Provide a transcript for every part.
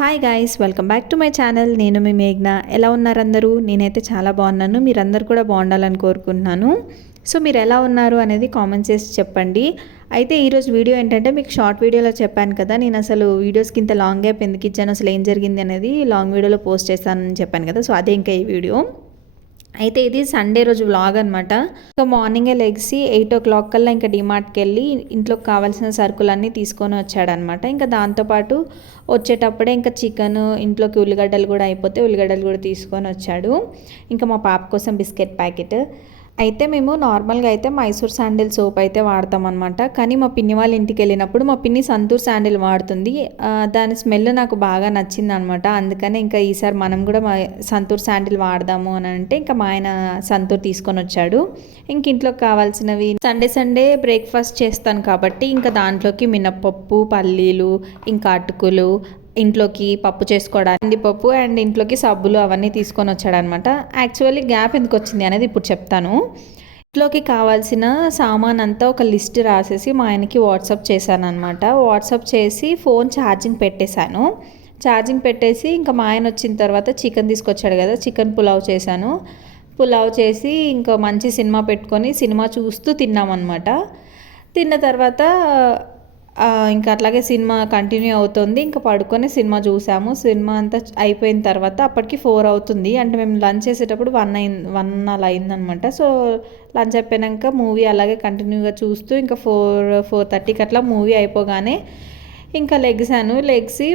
Hi guys welcome back to my channel నేను మీ మేఘ్న. ఎలా ఉన్నారు అందరూ నేనైతే చాలా బాగున్నాను. మీరందరూ కూడా బాగుండాలని కోరుకుంటున్నాను. సో మీరు ఎలా ఉన్నారు అనేది కామెంట్ చేసి చెప్పండి. అయితే ఈరోజు వీడియో ఏంటంటే మీకు షార్ట్ వీడియోలో చెప్పాను కదా. నేను అసలు వీడియోస్కి ఇంత లాంగ్ గ్యాప్ ఎందుకు ఇచ్చాను? అసలు ఏం జరిగింది అనేది లాంగ్ వీడియోలో పోస్ట్ చేస్తానని చెప్పాను కదా. సో అదే ఇంకా ఈ వీడియో అయితే ఇది సండే రోజు వ్లాగ్ అనమాట సో మార్నింగే లెగ్సి ఎయిట్ ఓ క్లాక్ కల్లా ఇంకా డిమార్ట్కి వెళ్ళి ఇంట్లోకి కావాల్సిన సరుకులన్నీ తీసుకొని వచ్చాడనమాట ఇంకా దాంతోపాటు వచ్చేటప్పుడే ఇంకా చికెన్ ఇంట్లోకి ఉల్లిగడ్డలు కూడా అయిపోతే ఉల్లిగడ్డలు కూడా తీసుకొని వచ్చాడు. ఇంకా మా పాప కోసం బిస్కెట్ ప్యాకెట్. అయితే మేము నార్మల్గా అయితే మైసూర్ శాండిల్ సోప్ అయితే వాడతాం అనమాట కానీ మా పిన్ని వాళ్ళ ఇంటికి వెళ్ళినప్పుడు మా పిన్ని సంతూర్ శాండిల్ వాడుతుంది. దాని స్మెల్ నాకు బాగా నచ్చింది అనమాట అందుకనే ఇంకా ఈసారి మనం కూడా మా సంతూర్ శాండిల్ వాడదాము అని అంటే ఇంకా మా ఆయన సంతూర్ తీసుకొని వచ్చాడు. ఇంక ఇంట్లోకి కావాల్సినవి సండే సండే బ్రేక్ఫాస్ట్ చేస్తాను కాబట్టి ఇంకా దాంట్లోకి మినప్పప్పు పల్లీలు ఇంకా అటుకులు ఇంట్లోకి పప్పు చేసుకోవడానికి కందిపప్పు అండ్ ఇంట్లోకి సబ్బులు అవన్నీ తీసుకొని వచ్చాడనమాట. యాక్చువల్లీ గ్యాప్ ఎందుకు వచ్చింది అనేది ఇప్పుడు చెప్తాను. ఇంట్లోకి కావాల్సిన సామాన్ అంతా ఒక లిస్ట్ రాసేసి మా ఆయనకి వాట్సాప్ చేశాను అనమాట వాట్సాప్ చేసి ఫోన్ ఛార్జింగ్ పెట్టేశాను. ఛార్జింగ్ పెట్టేసి ఇంకా మా ఆయన వచ్చిన తర్వాత చికెన్ తీసుకొచ్చాడు కదా చికెన్ పులావ్ చేశాను. పులావ్ చేసి ఇంకా మంచి సినిమా పెట్టుకొని సినిమా చూస్తూ తిన్నామన్నమాట తిన్న తర్వాత ఇంకా అట్లాగే సినిమా కంటిన్యూ అవుతుంది. ఇంకా పడుకొని సినిమా చూసాము. సినిమా అంతా అయిపోయిన తర్వాత అప్పటికి ఫోర్ అవుతుంది. అంటే మేము లంచ్ చేసేటప్పుడు వన్ అయింది వన్ అలా అయిందనమాట. సో లంచ్ అయిపోయాక మూవీ అలాగే కంటిన్యూగా చూస్తూ ఇంకా ఫోర్ ఫోర్ థర్టీకి అట్లా మూవీ అయిపోగానే ఇంకా లెగ్సాను లెగ్సి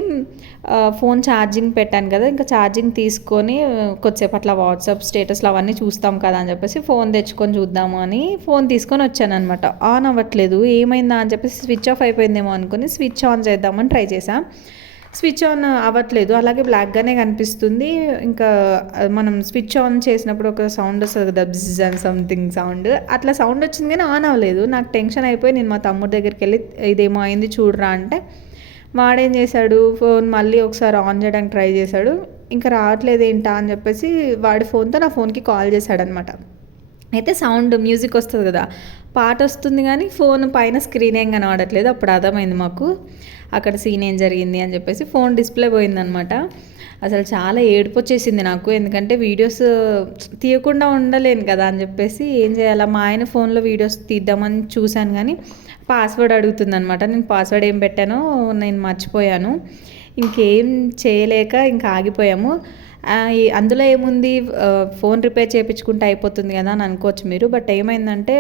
ఫోన్ ఛార్జింగ్ పెట్టాను కదా ఇంకా ఛార్జింగ్ తీసుకొని కొద్దిసేపు అట్లా వాట్సాప్ స్టేటస్లు అవన్నీ చూస్తాం కదా అని చెప్పేసి ఫోన్ తెచ్చుకొని చూద్దాము అని ఫోన్ తీసుకొని వచ్చాను అనమాట ఆన్ అవ్వట్లేదు ఏమైందా అని చెప్పేసి స్విచ్ ఆఫ్ అయిపోయిందేమో అనుకుని స్విచ్ ఆన్ చేద్దామని ట్రై చేశాం. స్విచ్ ఆన్ అవ్వట్లేదు అలాగే బ్లాక్గానే కనిపిస్తుంది. ఇంకా మనం స్విచ్ ఆన్ చేసినప్పుడు ఒక సౌండ్ వస్తుంది కదా బిజ్ అండ్ సంథింగ్ సౌండ్ అట్లా సౌండ్ వచ్చింది కానీ ఆన్ అవ్వలేదు. నాకు టెన్షన్ అయిపోయి నేను మా తమ్ముడి దగ్గరికి వెళ్ళి ఇదేమో అయింది చూడరా అంటే వాడేం చేశాడు? ఫోన్ మళ్ళీ ఒకసారి ఆన్ చేయడానికి ట్రై చేశాడు. ఇంకా రావట్లేదు ఏంటా అని చెప్పేసి వాడి ఫోన్తో నా ఫోన్కి కాల్ చేశాడనమాట. అయితే సౌండ్ మ్యూజిక్ వస్తుంది కదా పాట వస్తుంది కానీ ఫోన్ పైన స్క్రీన్ ఏం కనబడట్లేదు. అప్పుడు అర్థమైంది మాకు. అక్కడ సీన్ ఏం జరిగింది అని చెప్పేసి ఫోన్ డిస్ప్లే పోయిందనమాట. అసలు చాలా ఏడుపు వచ్చేసింది నాకు. ఎందుకంటే వీడియోస్ తీయకుండా ఉండలేను కదా అని చెప్పేసి ఏం చేయాలా? మా ఆయన ఫోన్లో వీడియోస్ తీద్దామని చూశాను కానీ పాస్వర్డ్ అడుగుతుంది అనమాట నేను పాస్వర్డ్ ఏం పెట్టానో నేను మర్చిపోయాను. ఇంకేం చేయలేక ఇంకా ఆగిపోయాము. అందులో ఏముంది? ఫోన్ రిపేర్ చేయించుకుంటే అయిపోతుంది కదా అని అనుకోవచ్చు మీరు. బట్ ఏమైందంటే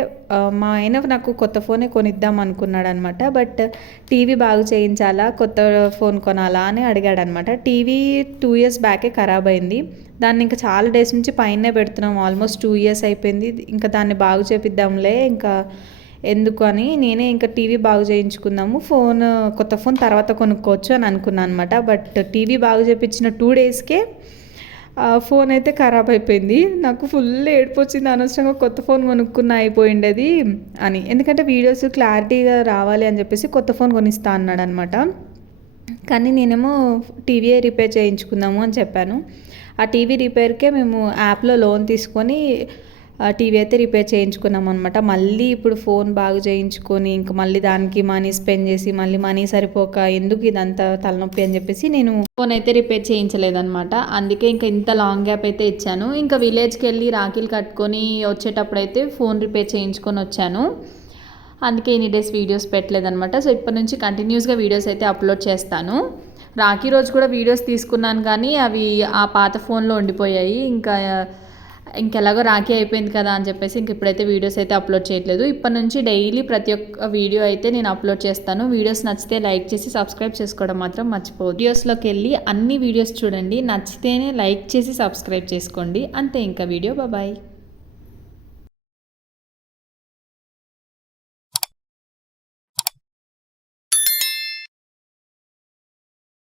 మా ఆయన నాకు కొత్త ఫోనే కొనిద్దాం అనుకున్నాడు అనమాట బట్ టీవీ బాగు చేయించాలా? కొత్త ఫోన్ కొనాలా? అని అడిగాడు అనమాట టీవీ టూ ఇయర్స్ బ్యాకే ఖరాబ్ అయింది. దాన్ని ఇంకా చాలా డేస్ నుంచి పైనే పెడుతున్నాం. ఆల్మోస్ట్ టూ ఇయర్స్ అయిపోయింది. ఇంకా దాన్ని బాగు చేపిద్దాంలే. ఇంకా ఎందుకు అని నేనే ఇంకా టీవీ బాగు చేయించుకుందాము. ఫోన్ కొత్త ఫోన్ తర్వాత కొనుక్కోవచ్చు అని అనుకున్నాను అనమాట బట్ టీవీ బాగు చేయించిన టూ డేస్కే ఫోన్ అయితే ఖరాబ్ అయిపోయింది. నాకు ఫుల్ ఏడుపు వచ్చింది. అనవసరంగా కొత్త ఫోన్ కొనుక్కున్న అయిపోయిండేది అని. ఎందుకంటే వీడియోస్ క్లారిటీగా రావాలి అని చెప్పేసి కొత్త ఫోన్ కొనిస్తా అన్నాడు అనమాట కానీ నేనేమో టీవీయే రిపేర్ చేయించుకుందాము అని చెప్పాను. ఆ టీవీ రిపేర్కే మేము యాప్లో లోన్ తీసుకొని టీవీ అయితే రిపేర్ చేయించుకున్నాం అనమాట మళ్ళీ ఇప్పుడు ఫోన్ బాగు చేయించుకొని ఇంక మళ్ళీ దానికి మనీ స్పెండ్ చేసి మళ్ళీ మనీ సరిపోక ఎందుకు ఇదంతా తలనొప్పి అని చెప్పేసి నేను ఫోన్ అయితే రిపేర్ చేయించలేదనమాట అందుకే ఇంకా ఇంత లాంగ్ గ్యాప్ అయితే ఇచ్చాను. ఇంకా విలేజ్కి వెళ్ళి రాఖీలు కట్టుకొని వచ్చేటప్పుడు అయితే ఫోన్ రిపేర్ చేయించుకొని వచ్చాను. అందుకే ఇన్ని డేస్ వీడియోస్ పెట్టలేదనమాట సో ఇప్పటి నుంచి కంటిన్యూస్గా వీడియోస్ అయితే అప్లోడ్ చేస్తాను. రాఖీ రోజు కూడా వీడియోస్ తీసుకున్నాను కానీ అవి ఆ పాత ఫోన్లో ఉండిపోయాయి. ఇంకా ఇంకెలాగో రాఖీ అయిపోయింది కదా అని చెప్పేసి ఇంక ఇప్పుడైతే వీడియోస్ అయితే అప్లోడ్ చేయట్లేదు. ఇప్పటి నుంచి డైలీ ప్రతి ఒక్క వీడియో అయితే నేను అప్లోడ్ చేస్తాను. వీడియోస్ నచ్చితే లైక్ చేసి సబ్స్క్రైబ్ చేసుకోవడం మాత్రం మర్చిపో వీడియోస్లోకి వెళ్ళి అన్ని వీడియోస్ చూడండి. నచ్చితేనే లైక్ చేసి సబ్స్క్రైబ్ చేసుకోండి. అంతే ఇంకా వీడియో. బాయ్.